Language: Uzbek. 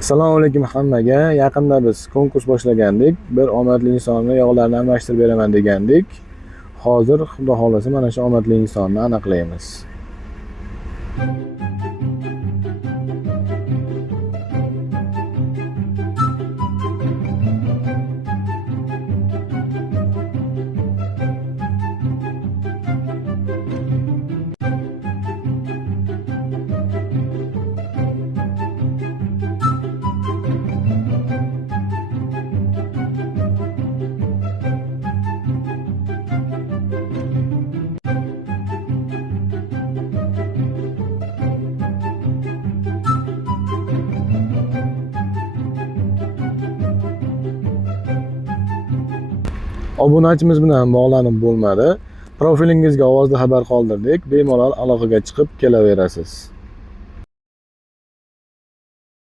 Assalomu alaykum hammaga. Yaqinda biz konkurs boshlagandik. Bir omadli insonni yog'larni almashtirib beraman degandik. Hozir Xudo xolasa mana shu omadli insonni aniqlaymiz. Obunachimiz bilan bog'lanib bo'lmadi. Profilingizga ovozli xabar qoldirdik. Bemalol aloqaga chiqib kelaverasiz.